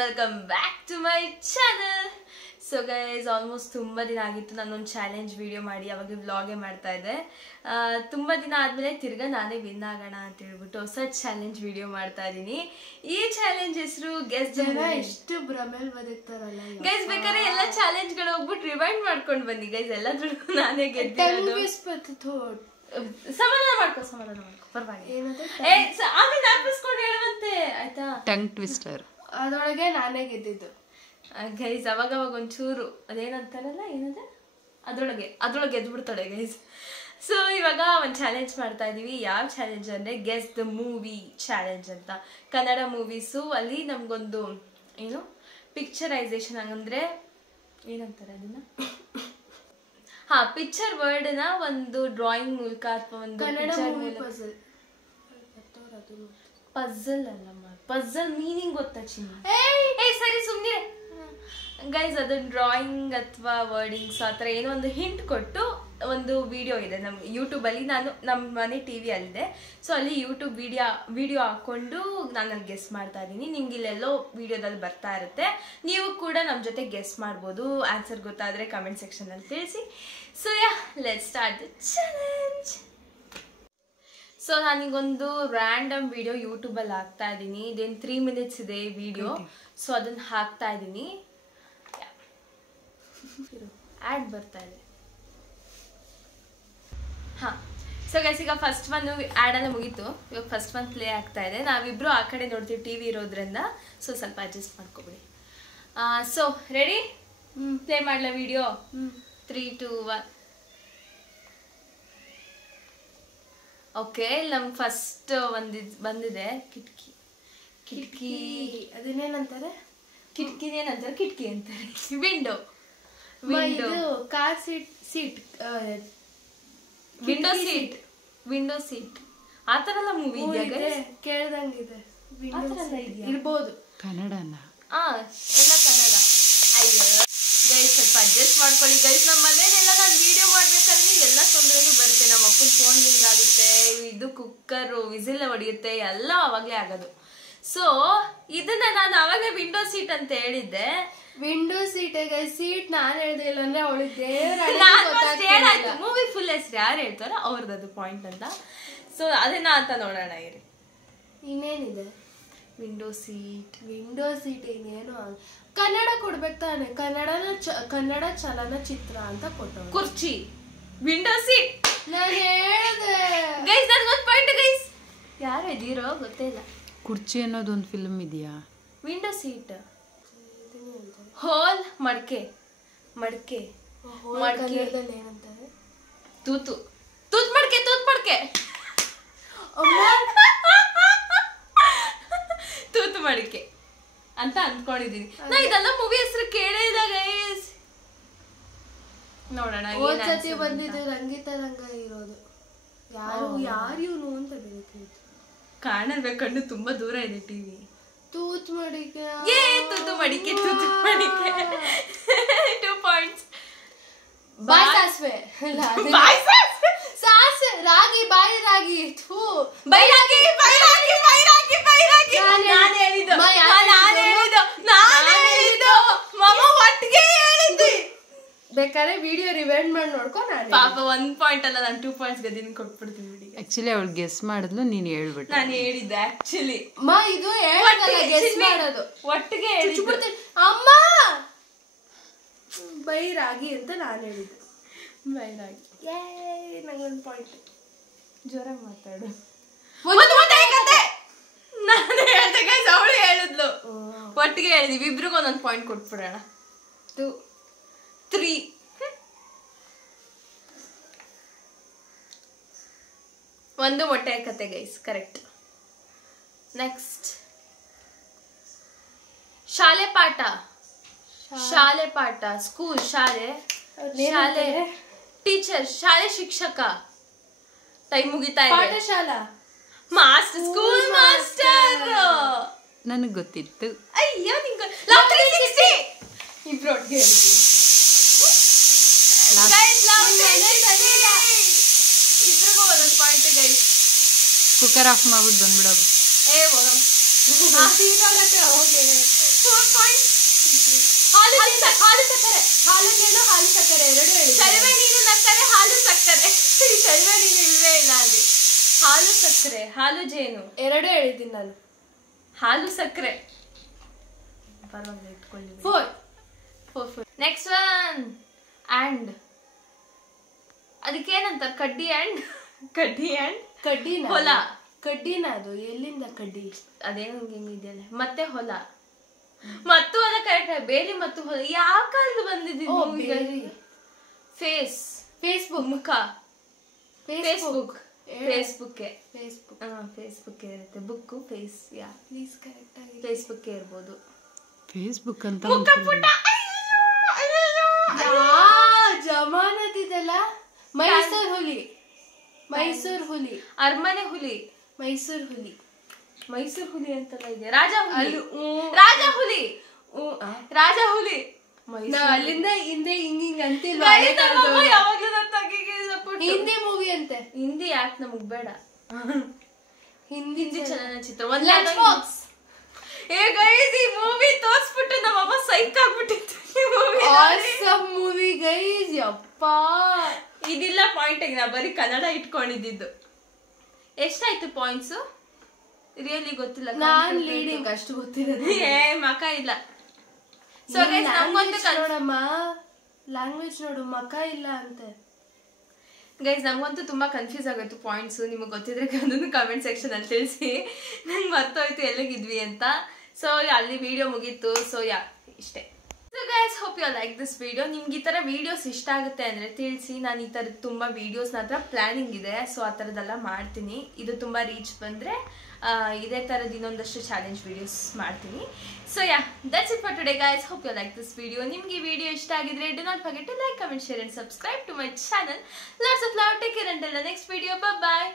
Welcome back to my channel. So guys, almost ತುಂಬ ದಿನ ಆಗಿತ್ತು ನಾನೊಂದು ಚಾಲೆಂಜ್ ವಿಡಿಯೋ ಮಾಡಿ ಅವಾಗ ವ್ಲಾಗೇ ಮಾಡ್ತಾ ಇದ್ದೆ. ತುಂಬ ದಿನ ಆದಮೇಲೆ ತಿರ್ಗಾ ನಾನೇ ವಿನ್ ಆಗೋಣ ಅಂತ ಹೇಳ್ಬಿಟ್ಟು ಹೊಸ ಚಾಲೆಂಜ್ ವಿಡಿಯೋ ಮಾಡ್ತಾ ಇದ್ದೀನಿ. ಈ ಚಾಲೆಂಜ್ ಹೆಸರು ಗೆಸ್. ಎಷ್ಟು ಭ್ರಮೇಲ್ ಬದುಕ್ತಾರಲ್ಲ ಗೈಸ್, ಬೇಕಾದ್ರೆ ಎಲ್ಲ ಚಾಲೆಂಜ್ಗಳು ಹೋಗ್ಬಿಟ್ಟು ರಿವೈಂಡ್ ಮಾಡ್ಕೊಂಡು ಬನ್ನಿ ಗೈಸ್. ಎಲ್ಲದ್ರಲ್ಲೂ ನಾನೇ ಗೆದ್ದಿರೋದು. ಸಮಾಧಾನ ಮಾಡ್ಕೊ ಪರವಾಗಿಲ್ಲ. ಆಮೇಲೆ ನಾಪಿಸ್ಕೊಂಡು ಹೇಳುವಂತೆ ಆಯ್ತಾ. Tongue twister. ಅದರೊಳಗೆ ನಾನೇ ಗೆದ್ದಿದ್ದು ಗೈಸ್. ಅವಾಗವಾಗ ಒಂಚೂರು ಅದೇನಂತಾರಲ್ಲ, ಏನದ ಅದ್ರೊಳಗೆ ಎದ್ಬಿಡ್ತಾಳೆ ಗೈಸ್. ಸೊ ಇವಾಗ ಒಂದು ಚಾಲೆಂಜ್ ಮಾಡ್ತಾ ಇದೀವಿ. ಯಾವ ಚಾಲೆಂಜ್ ಅಂದರೆ ಗೆಸ್ ದ ಮೂವಿ ಚಾಲೆಂಜ್ ಅಂತ. ಕನ್ನಡ ಮೂವೀಸು ಅಲ್ಲಿ ನಮಗೊಂದು ಏನು ಪಿಕ್ಚರೈಸೇಷನ್, ಹಂಗಂದ್ರೆ ಏನಂತಾರೆ ಅದನ್ನ, ಪಿಕ್ಚರ್ ವರ್ಡ್ನ ಒಂದು ಡ್ರಾಯಿಂಗ್ ಮೂಲಕ ಅಥವಾ ಒಂದು ಪಜಲ್ ಅಲ್ಲಮ್ಮ, ಪಜಲ್ ಮೀನಿಂಗ್ ಗೊತ್ತಾ ಚಿನ್ನ? ಸರಿ ಸುಮ್ಮನೆ ಗೈಸ್. ಅದು ಡ್ರಾಯಿಂಗ್ ಅಥವಾ ವರ್ಡಿಂಗ್ಸ್ ಆ ಥರ ಏನೋ ಒಂದು ಹಿಂಟ್ ಕೊಟ್ಟು ಒಂದು ವಿಡಿಯೋ ಇದೆ ನಮ್ಮ ಯೂಟ್ಯೂಬಲ್ಲಿ. ನಾನು ನಮ್ಮ ಮನೆ TV ಅಲ್ಲಿದೆ. ಸೊ ಅಲ್ಲಿ ಯೂಟ್ಯೂಬ್ ವಿಡಿಯೋ ಹಾಕ್ಕೊಂಡು ನಾನು ಅಲ್ಲಿ ಗೆಸ್ ಮಾಡ್ತಾ ಇದ್ದೀನಿ. ನಿಮ್ಗೆ ಇಲ್ಲೆಲ್ಲೋ ವಿಡಿಯೋದಲ್ಲಿ ಬರ್ತಾ ಇರುತ್ತೆ. ನೀವು ಕೂಡ ನಮ್ಮ ಜೊತೆ ಗೆಸ್ ಮಾಡ್ಬೋದು. ಆನ್ಸರ್ ಗೊತ್ತಾದರೆ ಕಮೆಂಟ್ ಸೆಕ್ಷನಲ್ಲಿ ತಿಳಿಸಿ. So let's start the challenge. So ನಾನೀಗೊಂದು ರ್ಯಾಂಡಮ್ ವಿಡಿಯೋ ಯೂಟ್ಯೂಬಲ್ಲಿ ಹಾಕ್ತಾ ಇದ್ದೀನಿ. ಇದೇನು 3 minutes ಇದೆ ವಿಡಿಯೋ. ಸೊ ಅದನ್ನು ಹಾಕ್ತಾ ಇದ್ದೀನಿ. ಆ್ಯಡ್ ಬರ್ತಾ ಇದೆ. ಸೊ ಗೈಸ್, ಈಗ ಫಸ್ಟ್ ಒಂದು ಆ್ಯಡ್ ಎಲ್ಲ ಮುಗೀತು. ಇವಾಗ ಫಸ್ಟ್ ಒಂದು ಪ್ಲೇ ಆಗ್ತಾ ಇದೆ. ನಾವಿಬ್ರು ಆ ಕಡೆ ನೋಡ್ತೀವಿ TV ಇರೋದ್ರಿಂದ. ಸೊ ಸ್ವಲ್ಪ ಅಡ್ಜಸ್ಟ್ ಮಾಡ್ಕೊಬಿಡಿ. So ready? ಪ್ಲೇ ಮಾಡಲ ವಿಡಿಯೋ? 3, 2, 1. ಓಕೆ, ನಮ್ಗೆ ಫಸ್ಟ್ ಬಂದಿದೆ ಕಿಟಕಿ. ಅದನ್ನೇನಂತಾರೆ? ಕಿಟಕಿನೇನಂತಾರೆ? ಕಿಟಕಿ ಅಂತಾರೆ. Window car seat window seat ಆ ಥರ ಎಲ್ಲ ಮೂವಿ ಕೇಳ್ದಂಗಿದೆ. ಇರ್ಬೋದು. ಕನ್ನಡನ? ಎಲ್ಲ ಕನ್ನಡ. ಅಯ್ಯೋ ಗೈಸ್, ಸ್ವಲ್ಪ ಅಡ್ಜಸ್ಟ್ ಮಾಡ್ಕೊಳ್ಳಿ ಗೈಸ್. ನಮ್ಮ ಮನೇಲೆಲ್ಲ ನಾನು ವಿಡಿಯೋ ಮಾಡ್ಬೇಕಾದ್ರೆ ಎಲ್ಲ ತೊಂದರೆನೂ ಬರುತ್ತೆ. ನಮ್ಮ ಅಪ್ಪನ ಫೋನ್ ರಿಂಗ್ ಆಗುತ್ತೆ, ಇದು ಕುಕ್ಕರು ವಿಸಿಲ್ ಹೊಡಿಯುತ್ತೆ, ಎಲ್ಲ ಅವಾಗಲೇ ಆಗೋದು. ಸೊ ಇದನ್ನ ನಾನು ಅವಾಗಲೇ ವಿಂಡೋ ಸೀಟ್ ಅಂತ ಹೇಳಿದ್ದೆ. ವಿಂಡೋ ಸೀಟ್ ಸೀಟ್ ನಾನು ಹೇಳ್ದೆ, ಇಲ್ಲ ಅಂದ್ರೆ ಅವಳಿಗೆ ಮೂವಿ ಫುಲ್ ಹೆಸರು ಯಾರು ಹೇಳ್ತಾರೋ ಅವ್ರದ್ದು ಪಾಯಿಂಟ್ ಅಂತ. ಸೊ ಅದೇನಾ ಅಂತ ನೋಡೋಣ ಇರಿ. ಇನ್ನೇನಿದೆ? ವಿಂಡೋ ಸೀಟ್ ಇನ್ನೇನು ಕನ್ನಡ ಕೊಡ್ಬೇಕು ತಾನೆ. ಕನ್ನಡ ಚಲನಚಿತ್ರ ಅಂತ ಕೊಟ್ಟು ಕುರ್ಚಿ. ವಿಂಡೋ ಸೀಟ್ ನಾನು ಹೇಳಿದೆ ಗೈಸ್. ನನ್ಗೊಂದು ಪಾಯಿಂಟ್ ಗೈಸ್. ಯಾರು ಇದೀರೋ ಗೊತ್ತೇ ಇಲ್ಲ. ಕುರ್ಚಿ ಅನ್ನೋದು ಒಂದು ಫಿಲ್ಮ್ ಇದೆಯಾ? Window seat. ಹೋಲ್ ಮಡಕೆ ಏನಂತಾರೆ? ತೂತು ಮಡಕೆ ತೂತು ಮಡಿಕೆ ಅಂತ ಅಂದ್ಕೊಂಡಿದೀನಿ ನಾ. ಇದೆಲ್ಲ ಮೂವಿ ಹೆಸರು ಕೇಳೇ ಇಲ್ಲ ಗೈಸ್. ನೋಡೋಣ. ಸತಿ ಬಂದಿದ್ದು ರಂಗಿತ ರಂಗ ಇರೋದು. ಯಾರು ಇವನು ಅಂತ ಬೇಕಿತ್ತು. ಕಾಣಲ್ಬೇಕಂಡು ತುಂಬಾ ದೂರ ಇದೆ TV. ತೂತು ಮಡಿಕೆ 2 points. ಸಾಸಿವೆ ರಾಗಿ ಬೇಕಾದ್ರೆ ವಿಡಿಯೋ ರಿವೈಂಡ್ ಮಾಡಿ ನೋಡ್ಕೊ. ಪಾಪ 1 point ಅಲ್ಲ, ನಾನು 2 points ಗದಿನ ಕೊಟ್ಬಿಡ್ತೀನಿ ಬಿಡಿ. ಆಕ್ಚುಲಿ ಅವಳು ಗೆಸ್ ಮಾಡಿದ್ಲು, ನೀನು ಹೇಳ್ಬಿಟ್ಟು. ನಾನು ಹೇಳಿದ್ದೆ ಆಕ್ಚುಲಿ. ಇದು ಗೆಸ್ ಮಾಡೋದು ಒಟ್ಟಿಗೆ ಅಮ್ಮ ಬೈರಾಗಿ ಅಂತ ನಾನು ಹೇಳಿದ್ದು. ಬೈರಾಗಿ. ನಂಗೊಂದು ಪಾಯಿಂಟ್. ಜೋರಾಗಿ ಮಾತಾಡು. ನಾನು ಹೇಳ್ದೆ ಗೈಸ್, ಅವಳು ಹೇಳಿದ್ಲು. ಒಟ್ಟಿಗೆ ಹೇಳಿದ್ವಿ. ಇಬ್ರಿಗೂ ಒಂದೊಂದು ಪಾಯಿಂಟ್ ಕೊಟ್ಬಿಡೋಣ. 2, 3. ಒಂದು ಮೊಟ್ಟೆ ಕತೆ ಗೈಸ್, ಕರೆಕ್ಟ್. ನೆಕ್ಸ್ಟ್ ಶಾಲೆ ಪಾಠ ಸ್ಕೂಲ್ ಶಾಲೆ ಟೀಚರ್, ಶಾಲೆ ಶಿಕ್ಷಕ. ಟೈಮ್ ಮುಗಿತಾ ಇದೆ. Pathshala master, school master. ನನಗೆ ಗೊತ್ತಿತ್ತು. ಅಯ್ಯೋ ನಿಂಗೆ 360 ಇಬ್ರು ಒಟ್ಟಿಗೆ ಹೇಳಿದ್ವಿ. ಇಬ್ರಿಗೂ ಒಂದೊಂದು ಪಾಯಿಂಟ್ ಗೈಸ್. ಕುಕ್ಕರ್ ಆಫ್ ಮಾಡ್ಬಿಟ್ಟು ಬಂದ್ಬಿಡೋದು. ಏ ಹೋಗೋ. ಹಾಲು ಜೇನು ಹಾಲು ಸಕ್ಕರೆ ಎರಡು ಹೇಳಿ. ಶರ್ವೆ ನೀನು ನಕ್ಕರೆ ಹಾಲು ಸಕ್ಕರೆ. ಶರ್ವೆ ನೀನು ಇಲ್ವೇ ಇಲ್ಲ ಅಲ್ಲಿ. ಹಾಲು ಸಕ್ಕರೆ ಹಾಲು ಜೇನು ಎರಡು ಹೇಳಿದ್ದೀನಿ ನಾನು. ಹಾಲು ಸಕ್ಕರೆ ಪರವಾಗಿಲ್ಲ ಇಟ್ಕೊಳ್ಳಿ. 4. ನೆಕ್ಸ್ಟ್ ಒನ್ ಅಂಡ್ ಅದಕ್ಕೇನಂತಾರೆ ಕಡ್ಡಿ ಅಂಡ್ ಕಡ್ಡಿನ ಹೊಲ. ಕಡ್ಡಿನ ಅದು ಎಲ್ಲಿಂದ ಕಡ್ಡಿ? ಅದೇನು ಹಿಂಗಿದೆಯಲ್ಲ. ಮತ್ತೆ ಹೊಲ ಮತ್ತು ಹೊಲ ಕರೆಕ್ಟ್. ಬೇರೆ ಮತ್ತು ಹೊಲ ಯಾವ ಕಾಲದ ಬಂದಿದ್ದೀನಿ. ಫೇಸ್ಬುಕ್ ಮುಖ. ಫೇಸ್ಬುಕ್ ಇರುತ್ತೆ. Book face. Yeah please correct ಆಗಿ ಫೇಸ್ಬುಕ್ ಇರ್ಬೋದು. ಫೇಸ್ಬುಕ್ ಅಂತ ಜಮಾನದಿದೆಲ್ಲ. ಮೈಸೂರು ಹುಲಿ ಅರಮನೆ ಹುಲಿ. ಮೈಸೂರು ಹುಲಿ ಅಂತೆಲ್ಲ ಇದೆ. ರಾಜ ಹುಲಿ ನಾವ್ ಅಲ್ಲಿಂದ ಹಿಂದೆ ಹಿಂಗ ಅಂತಿಲ್ವ? ಹಿಂದಿ ಮೂವಿ ಅಂತೆ. ಹಿಂದಿ ಯಾಕೆ ನಮಗ್ ಬೇಡ. ಹಿಂದಿ ಚಲನಚಿತ್ರ ಈ ಮೂವಿ ತೋರ್ಸ್ಬಿಟ್ಟು ನಮ್ಮಮ್ಮ ಸೈಕ್ ಆಗ್ಬಿಟ್ಟಿತ್ತು. ಮೂವಿ ಗೈಸ್ ಯಪ್ಪಾ. ಇದಿಲ್ಲ ಪಾಯಿಂಟ್ ಆಗಿ ನಾ ಬರೀ ಕನ್ನಡ ಇಟ್ಕೊಂಡಿದ್ದು. ಎಷ್ಟಾಯ್ತು ಪಾಯಿಂಟ್ಸ್? ರಿಯಲಿ ಗೊತ್ತಿಲ್ಲ. ನಾನ್ ಲೀಡಿಂಗ್ ಅಷ್ಟು ಗೊತ್ತಿರೋದು. ಮಕ ಇಲ್ಲ. ಸೊ ನೋಡಮ್ಮ ಲ್ಯಾಂಗ್ವೇಜ್ ನೋಡು ಮಕ ಇಲ್ಲ ಅಂತೆ. ಗೈಸ್ ನಮ್ಗಂತೂ ತುಂಬಾ ಕನ್ಫ್ಯೂಸ್ ಆಗೋಯ್ತು ಪಾಯಿಂಟ್ಸ್. ನಿಮಗೆ ಗೊತ್ತಿದ್ರೆ ಅದನ್ನು ಕಮೆಂಟ್ ಸೆಕ್ಷನ್ ಅಲ್ಲಿ ತಿಳಿಸಿ. ನಂಗೆ ಮರ್ತೋಯ್ತು ಎಲ್ಲಿಗಿದ್ವಿ ಅಂತ. ಸೊ ಅಲ್ಲಿ ವಿಡಿಯೋ ಮುಗೀತು. ಸೊ ಇಷ್ಟೇ. So guys hope you like this video. ನಿಮ್ಗೆ ಈ ಥರ ವೀಡಿಯೋಸ್ ಇಷ್ಟ ಆಗುತ್ತೆ ಅಂದರೆ ತಿಳಿಸಿ. ನಾನು ಈ ಥರದ್ದು ತುಂಬ ವೀಡಿಯೋಸ್ ಹತ್ರ ಪ್ಲ್ಯಾನಿಂಗ್ ಇದೆ. ಸೊ ಆ ಥರದ್ದೆಲ್ಲ ಮಾಡ್ತೀನಿ. ಇದು ತುಂಬ ರೀಚ್ ಬಂದರೆ ಇದೇ ಥರದ್ದು ಇನ್ನೊಂದಷ್ಟು ಚಾಲೆಂಜ್ ವೀಡಿಯೋಸ್ ಮಾಡ್ತೀನಿ. So that's it for today guys. Hope you like this video. ನಿಮಗೆ ಈ ವಿಡಿಯೋ ಇಷ್ಟ ಆಗಿದ್ರೆ do not forget to like, comment, share and subscribe to my channel. Lots of love. Take care until the next video. Bye.